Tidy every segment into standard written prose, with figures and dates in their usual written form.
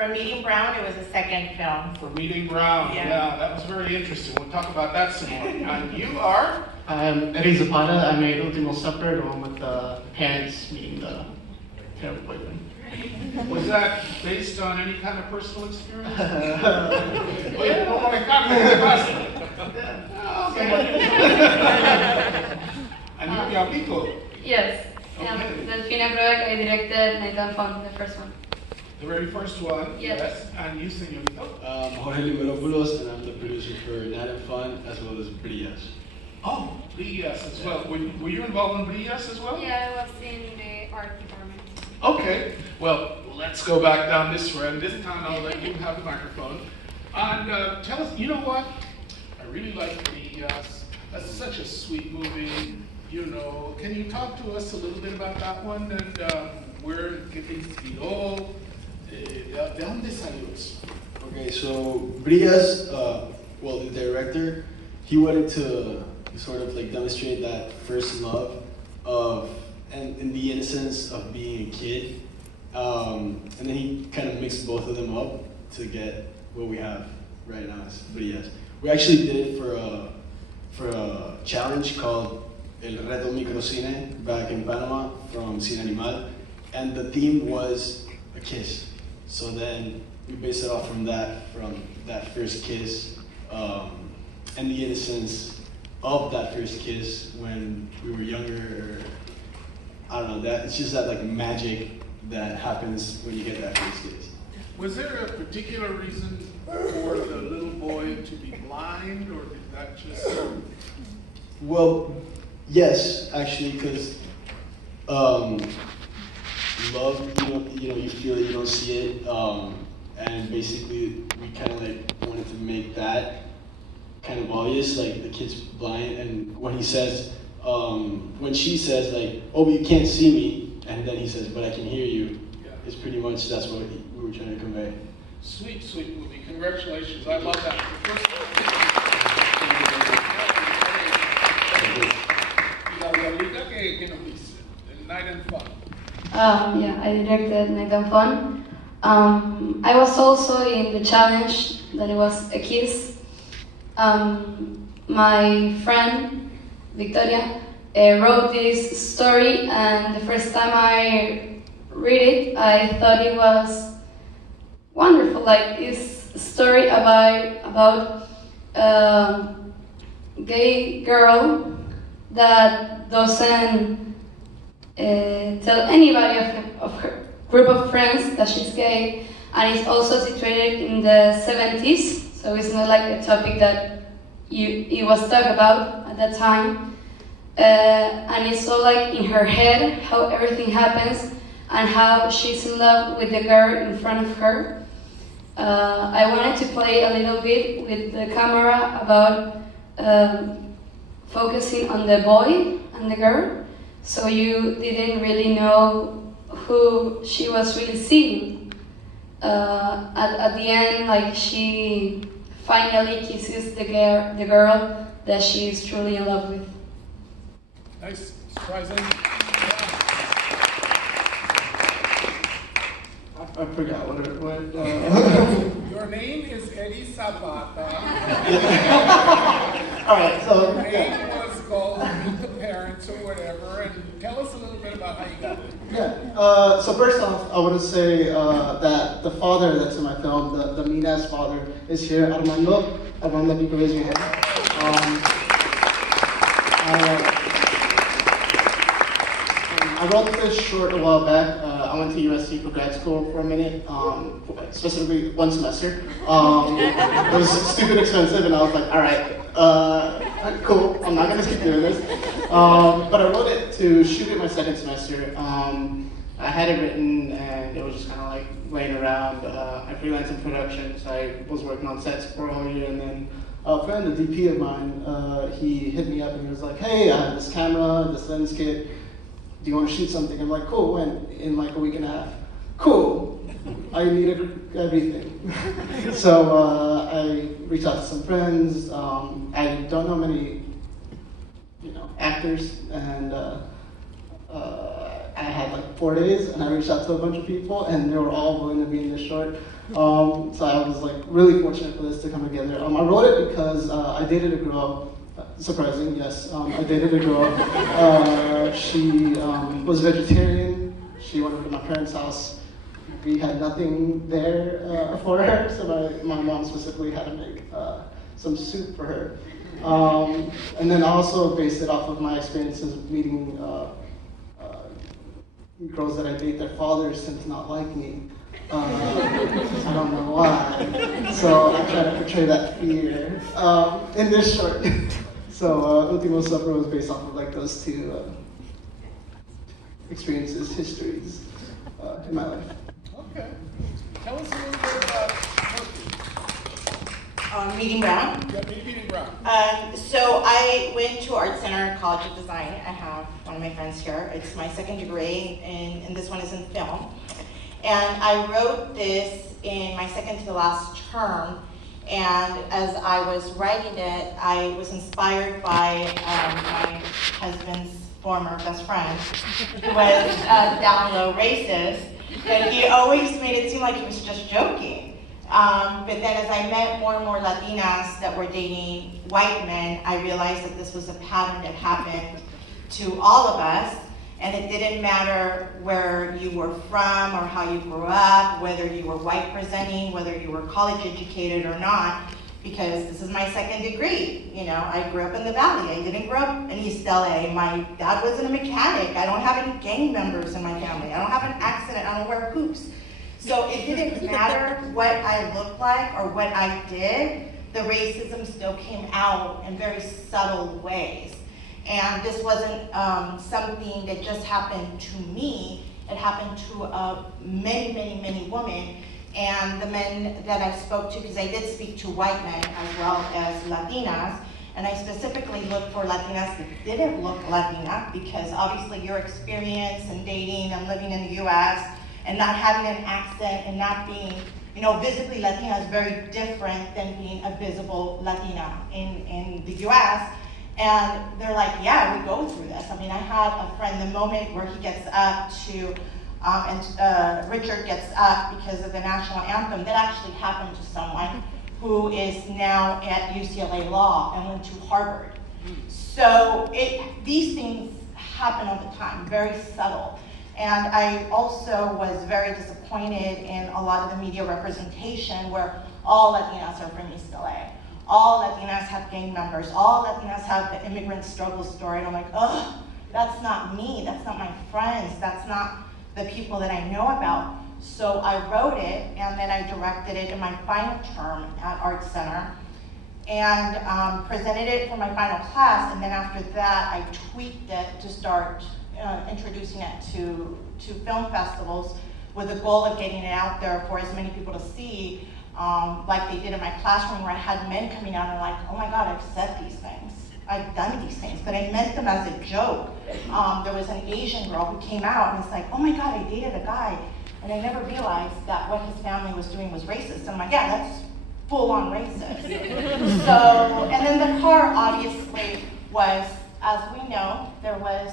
For Medium Brown, it was a second film. For Medium Brown, yeah, that was very interesting. We'll talk about that some more. And you are? I'm Eddie Zapata. I made Ultimo Supper, the one with the parents meeting the terrible boyfriend. Was that based on any kind of personal experience? And you're Diablico? Yes. Okay. Delfina, Kroek, I directed Night and Fun, the first one. The very first one, yes. And you, señorito? Jorge Limeropoulos, and I'm the producer for Night and Fun, as well as Brillas. Oh, Brillas as well. Were you involved in Brillas as well? Yeah, I was in the art department. Okay, well, let's go back down this road. This time I'll let you have the microphone. And tell us, you know what? I really like Brillas. That's such a sweet movie. You know, can you talk to us a little bit about that one and where qué te inspiró? ¿De dónde salió eso? Okay, so Brillas, well, the director, he wanted to sort of like demonstrate that first love of, and the innocence of being a kid. And then he kind of mixed both of them up to get what we have right now as Brillas. We actually did it for a challenge called El Reto Microcine back in Panama from Cine Animal, and the theme was a kiss. So then we based it off from that first kiss, and the innocence of that first kiss when we were younger, or I don't know, that it's just that like magic that happens when you get that first kiss. Was there a particular reason for the little boy to be blind, or did that just... Well, yes, actually, because love, you feel it, you don't see it, and basically we kind of like wanted to make that kind of obvious, like the kid's blind, and when he says, when she says like, oh, but you can't see me, and then he says, but I can hear you, it's pretty much, that's what we were trying to convey. Sweet, sweet movie. Congratulations. I love that. Night and Fun. Yeah, I directed Night and Fun. I was also in the challenge that it was a kiss. My friend Victoria wrote this story, and the first time I read it, I thought it was wonderful. Like, it's a story about a gay girl that doesn't tell anybody of her group of friends that she's gay, and it's also situated in the 70s, so it's not like a topic that it was talked about at that time, and it's all like in her head how everything happens and how she's in love with the girl in front of her. I wanted to play a little bit with the camera about focusing on the boy and the girl, so you didn't really know who she was really seeing. At the end, like, she finally kisses the girl that she is truly in love with. Nice, surprising. I forgot what Your name is Eddie Zapata. All right, so Your name was called Meet the Parents or whatever, and tell us a little bit about how you got it. yeah. So first off, I want to say that the father that's in my film, the mean-ass father, is here. Armando, if you can raise your hand. I wrote this short a while back. I went to USC for grad school for a minute, specifically one semester. It was stupid expensive, and I was like, all right, cool, I'm not gonna keep doing this. But I wrote it to shoot it my second semester. I had it written, and it was just kind of like laying around. I freelanced in production, so I was working on sets for a whole year, and then a friend, a DP of mine, he hit me up and he was like, hey, I have this camera, this lens kit. Do you want to shoot something? I'm like, cool, when? In like a week and a half. Cool, I need everything. So I reached out to some friends. I don't know many, actors, and I had like 4 days, and I reached out to a bunch of people, and they were all willing to be in this short. So I was like really fortunate for this to come together. I wrote it because I dated a girl. Surprising, yes. I dated a girl. She was vegetarian. She went over to my parents' house. We had nothing there for her, so my mom specifically had to make some soup for her. And then I also based it off of my experiences meeting girls that I date. Their fathers tend to not like me. I don't know why. So I try to portray that fear in this short. So Ultimo Supper was based off of like those two experiences, histories in my life. Okay. Tell us a little bit about Murphy. Meeting Brown. Yeah, Meeting Brown. So I went to Art Center College of Design. I have one of my friends here. It's my second degree, and this one is in film. And I wrote this in my second to the last term. And as I was writing it, I was inspired by my husband's former best friend, who was down low racist. And he always made it seem like he was just joking. But then as I met more and more Latinas that were dating white men, I realized that this was a pattern that happened to all of us. And it didn't matter where you were from or how you grew up, whether you were white presenting, whether you were college educated or not, because this is my second degree. You know, I grew up in the Valley. I didn't grow up in East LA. My dad wasn't a mechanic. I don't have any gang members in my family. I don't have an accident. I don't wear hoops. So it didn't matter what I looked like or what I did. The racism still came out in very subtle ways. And this wasn't something that just happened to me. It happened to many, many, many women. And the men that I spoke to, because I did speak to white men as well as Latinas, and I specifically looked for Latinas that didn't look Latina, because obviously your experience in dating and living in the US and not having an accent and not being, you know, visibly Latina is very different than being a visible Latina in the US. And they're like, yeah, we go through this. I mean, I had a friend, the moment where he gets up to, Richard gets up because of the national anthem, that actually happened to someone who is now at UCLA Law and went to Harvard. So these things happen all the time, very subtle. And I also was very disappointed in a lot of the media representation where all Latinas are from East LA. All Latinas have gang members. All Latinas have the immigrant struggle story. And I'm like, oh, that's not me. That's not my friends. That's not the people that I know about. So I wrote it, and then I directed it in my final term at Art Center, and presented it for my final class. And then after that, I tweaked it to start introducing it to film festivals with the goal of getting it out there for as many people to see. Like they did in my classroom, where I had men coming out and like, oh my God, I've said these things. I've done these things, but I meant them as a joke. There was an Asian girl who came out and was like, oh my God, I dated a guy, and I never realized that what his family was doing was racist. And I'm like, yeah, that's full-on racist. So, and then the car obviously was, as we know, there was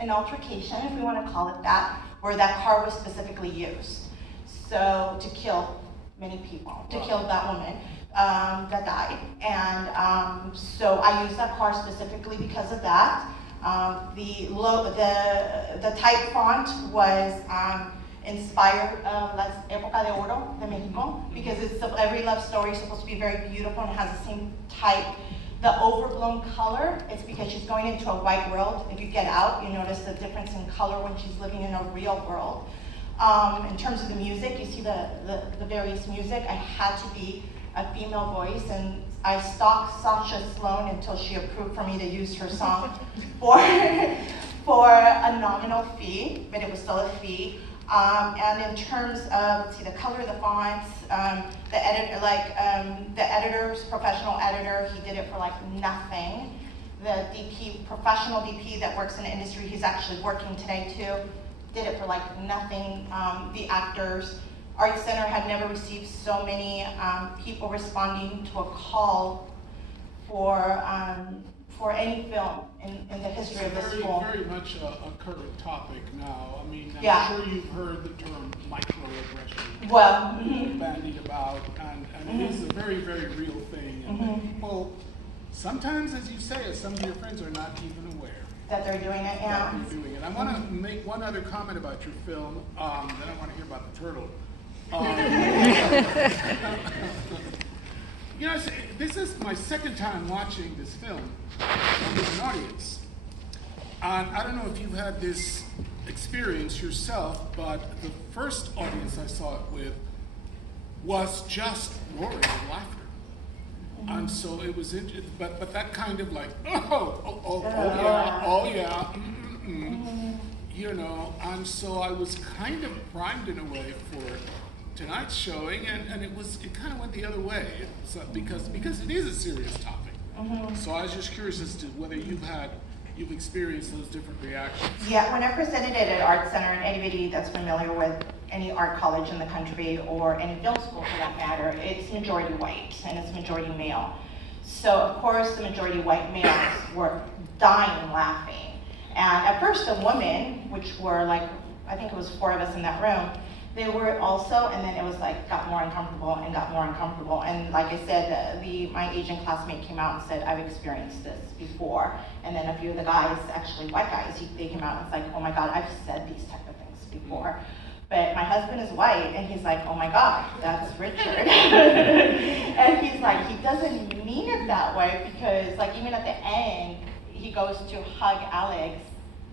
an altercation, if we want to call it that, where that car was specifically used. So to kill many people, to kill that woman that died. And so I used that car specifically because of that. The type font was inspired La Época de Oro de Mexico, because every love story is supposed to be very beautiful and has the same type. The overblown color, it's because she's going into a white world. If you get out, you notice the difference in color when she's living in a real world. In terms of the music, you see the various music. I had to be a female voice, and I stalked Sasha Sloan until she approved for me to use her song for a nominal fee, but it was still a fee. And in terms of, let's see, the color of the fonts, the editor's professional editor, he did it for like nothing. The DP, professional DP that works in the industry, he's actually working today too, did it for like nothing. The actors, Art Center had never received so many people responding to a call for for any film in the history of the school. Very much a current topic now. I mean, Yeah. I'm sure you've heard the term microaggression Well, bandied about, and it is a very, very real thing. And people, sometimes, as you say, some of your friends are not even aware that they're doing it now. that you're doing it. I want to make one other comment about your film, then I want to hear about the turtle. You know, this is my second time watching this film with an audience. And I don't know if you've had this experience yourself, but the first audience I saw it with was just roaring with laughter. And so it was, but that kind of like, oh yeah, you know, and so I was kind of primed in a way for tonight's showing, and it kind of went the other way, because it is a serious topic. So I was just curious as to whether you've experienced those different reactions. Yeah, when I presented it at Art Center, and anybody that's familiar with any art college in the country or any film school for that matter, it's majority white and it's majority male. So of course the majority white males were dying laughing. And at first the women, which were like, I think it was 4 of us in that room, they were also, and then it was like, got more uncomfortable and got more uncomfortable. And like I said, my Asian classmate came out and said, I've experienced this before. And then a few of the guys, actually white guys, they came out and it's like, oh my God, I've said these type of things before. But my husband is white, and he's like, oh my God, that's Richard. And he's like, he doesn't mean it that way, because like even at the end, he goes to hug Alex,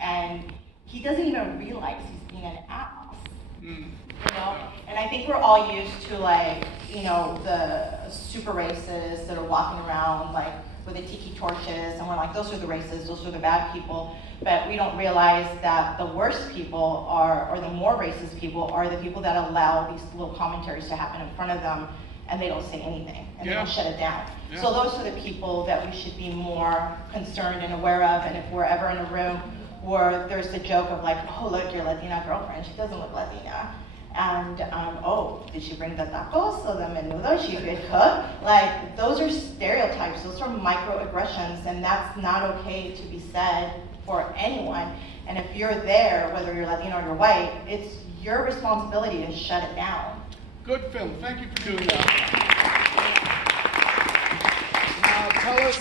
and he doesn't even realize he's being an ass. You know? And I think we're all used to like, you know, the super racists that are walking around like with the tiki torches, and we're like, those are the racists, those are the bad people. But we don't realize that the worst people are, or the more racist people are the people that allow these little commentaries to happen in front of them, and they don't say anything, and they don't shut it down. Yeah. So those are the people that we should be more concerned and aware of. And if we're ever in a room where there's the joke of like, oh look, your Latina girlfriend, she doesn't look Latina. And oh, did she bring the tacos or the menudo? She could cook. Like, those are stereotypes, those are microaggressions, and that's not okay to be said for anyone. And if you're there, whether you're Latino or you're white, it's your responsibility to shut it down. Good film, thank you for doing that. Now tell us,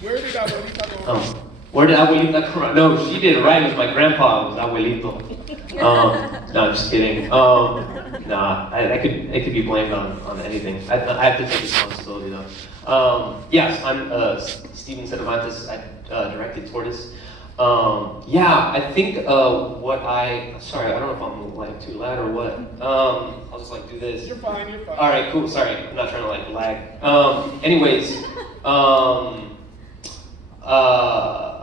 where did Abuelita go? Where did Abuelita come from? No, she did right. It was my grandpa. It was Abuelito. No, I'm just kidding. Nah, it could be blamed on anything. I have to take responsibility though. Yes, I'm Steven Cervantes. I directed Tortoise. Yeah, I think sorry, I don't know if I'm like too loud or what. I'll just like do this. You're fine. All right, cool. Sorry, I'm not trying to like lag. Anyways,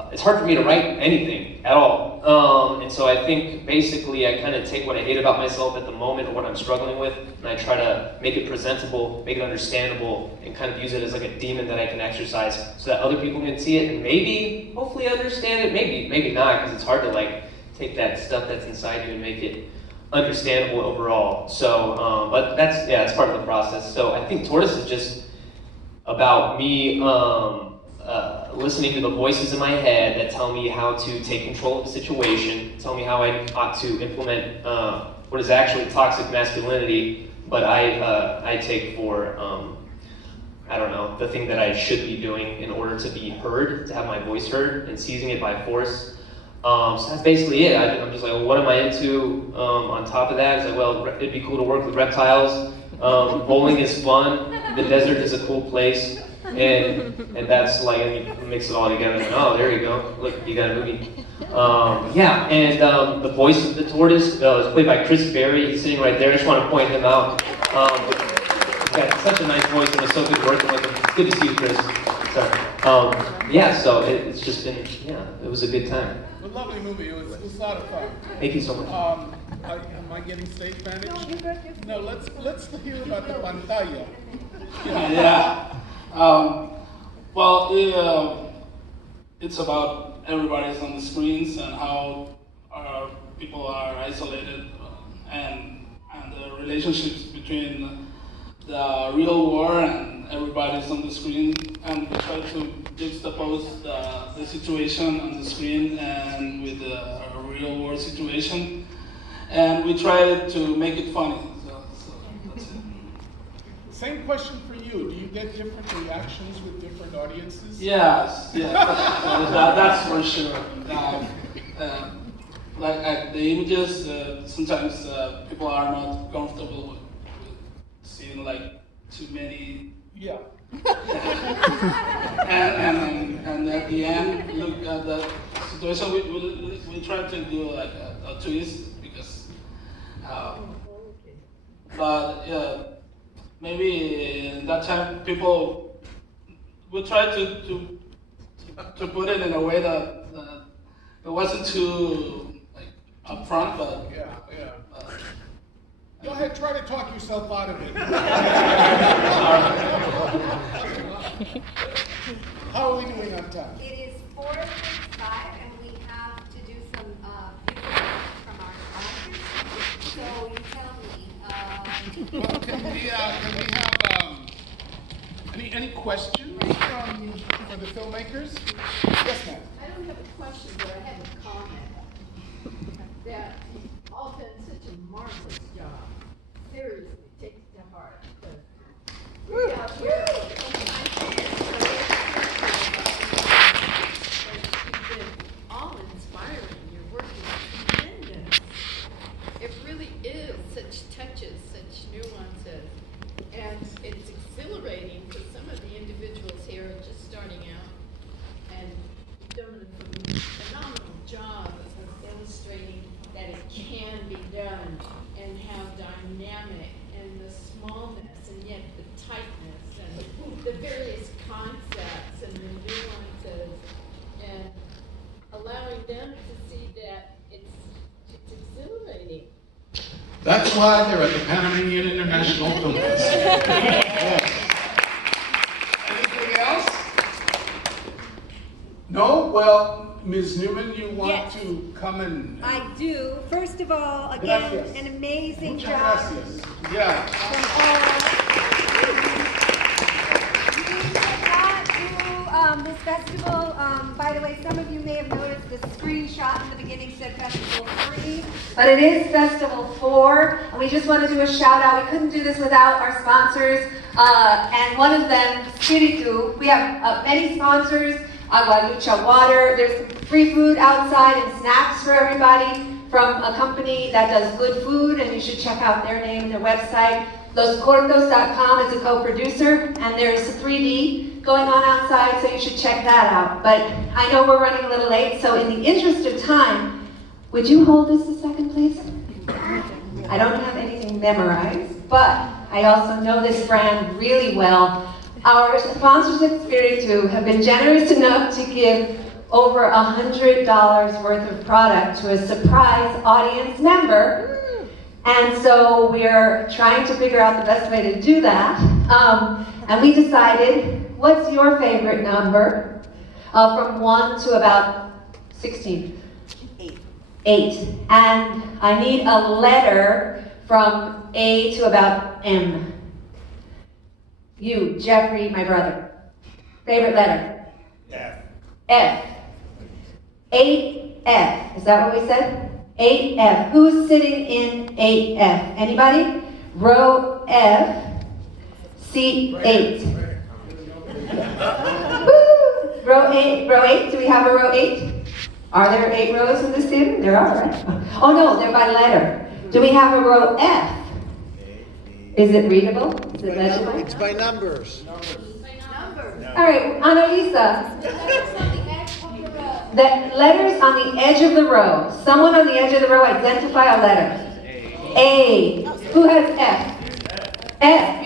it's hard for me to write anything at all. And so I think basically I kind of take what I hate about myself at the moment or what I'm struggling with, and I try to make it presentable, make it understandable, and kind of use it as like a demon that I can exercise so that other people can see it and maybe, hopefully understand it, maybe not, because it's hard to like take that stuff that's inside you and make it understandable overall. So, but that's part of the process. So I think Tortoise is just about me listening to the voices in my head that tell me how to take control of the situation, tell me how I ought to implement what is actually toxic masculinity, but I take for, I don't know, the thing that I should be doing in order to be heard, to have my voice heard, and seizing it by force. So that's basically it. I'm just like, well, what am I into? On top of that, it's like, well, it'd be cool to work with reptiles. Bowling is fun. The desert is a cool place. And that's like, and you mix it all together, and oh, there you go. Look, you got a movie. Yeah, and the voice of the tortoise was played by Chris Berry. He's sitting right there. I just want to point him out. He's got such a nice voice, and it's so good working with him. It's good to see you, Chris. Sorry. Yeah, so it's just been, it was a good time. A lovely movie. It was a lot of fun. Thank you so much. Am I getting stage Spanish? No, you're good. No, let's hear about the Pantalla. Yeah. It's about everybody's on the screens and how people are isolated and the relationships between the real war and everybody's on the screen, and we try to juxtapose the situation on the screen and with a real world situation. And we try to make it funny. So that's it. Same question for you. Do you get different reactions with different audiences? Yes, that's for sure. Like the images, sometimes people are not comfortable with seeing like too many. Yeah. and at the end, look at the situation. We try to do like a twist because, but yeah, maybe in that time people we try to put it in a way that it wasn't too like upfront, but yeah. Go ahead, try to talk yourself out of it. How are we doing on time? It is 4:35, and we have to do some feedback from our sponsors. So you tell me. Well, can we have any questions for the filmmakers? Yes, ma'am. I don't have a question, but I have a comment. That all done such a marvelous job. Seriously, take it to heart. We're out here. You've been all inspiring. Your work is tremendous. It really is such touches, such nuances, and it's exhilarating for some of the individuals here just starting out. And you've done a phenomenal job of illustrating that it can be done, and how dynamic and the smallness and yet the tightness and the various concepts and the nuances, and allowing them to see that it's exhilarating. That's why they're at the Panamanian International Film Festival. Anything else? No? Well, Ms. Newman, you want Yes. to come and... I do. First of all, again, Gracias. an amazing Muchas job gracias. Yeah. from all. We got to this festival. By the way, some of you may have noticed the screenshot in the beginning said Festival 3, but it is Festival 4. And we just want to do a shout out. We couldn't do this without our sponsors, and one of them, Spiritu. We have many sponsors. Agua Lucha water. There's free food outside and snacks for everybody from a company that does good food, and you should check out their name, their website. LosCortos.com is a co-producer, and there's 3D going on outside, so you should check that out. But I know we're running a little late, so in the interest of time, would you hold this a second, please? I don't have anything memorized, but I also know this brand really well. Our sponsors at Spiritu have been generous enough to give over $100 worth of product to a surprise audience member. And so we're trying to figure out the best way to do that. And we decided, what's your favorite number? From 1 to about 16? 8. And I need a letter from A to about M. You, Jeffrey, my brother. Favorite letter? F. F. 8F. Is that what we said? 8F. Who's sitting in 8F? Anybody? Row F, seat 8. Woo! Row 8. Do we have a row 8? Are there 8 rows in this theater? There are, right? Oh no, they're by letter. Do we have a row F? Is it readable? Is it legible? It's by numbers. All right, Annalisa. The letters on the edge of the row. Someone on the edge of the row, identify a letter. A. Who has F? F.